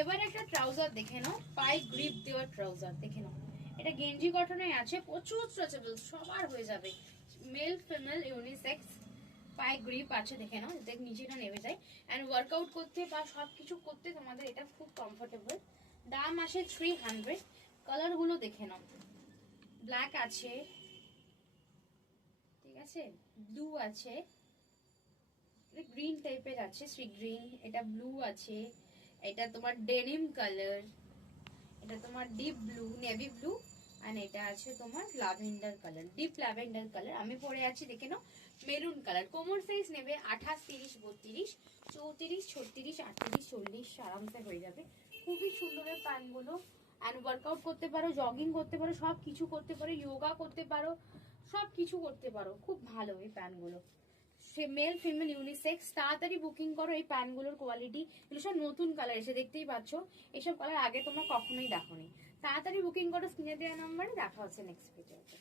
এবার একটা ট্রাউজার দেখে নাও, পায়ে গ্রিপ দেওয়া ট্রাউজার দেখে নাও। এটা গেঞ্জি কটনে আছে, প্রচুর স্ট্রেচেবল, সবার হয়ে যাবে, মেল ফিমেল ইউনিসেক্স। পায়ে গ্রিপ আছে দেখে নাও, দেখ নিচেটা নেমে যায়। অ্যান্ড ওয়ার্কআউট করতে বা সবকিছু করতে তোমাদের এটা খুব কমফোর্টেবল। দাম আসে 300। কালার গুলো দেখে নাও, ব্ল্যাক আছে, ঠিক আছে, ব্লু আছে, গ্রিন টাইপের আছে, সি গ্রিন, এটা ব্লু আছে, এটা তোমার ডেনিম কালার, এটা তোমার ডিপ ব্লু, নেভি ব্লু, আর এটা আছে তোমার lavender colour, deep lavender colour. আমি পরে আছি দেখে নাও মেরুন কালার। কোমর সাইজ নেবে 28, 30, 32, 34, 36, 38, 40 আরামসে হয়ে যাবে। খুবই সুন্দর এই প্যান্টগুলো। অ্যান্ড ওয়ার্কআউট করতে পারো, জগিং করতে পারো, সব কিছু করতে পারো, যোগা করতে পারো, সব কিছু করতে পারো। খুব ভালো এই প্যান্টগুলো, মেল ফিমেল ইউনিসেক্স। তাড়াতাড়ি বুকিং করো, এই প্যান্টগুলোর কোয়ালিটি, এগুলো সব নতুন কালার এসে, দেখতেই পাচ্ছ এসব কালার আগে তোমরা কখনোই দেখোনি। তাড়াতাড়ি বুকিং করো, স্ক্রিনে দেওয়া নাম্বারে। দেখা হচ্ছে নেক্সট ভিডিওতে।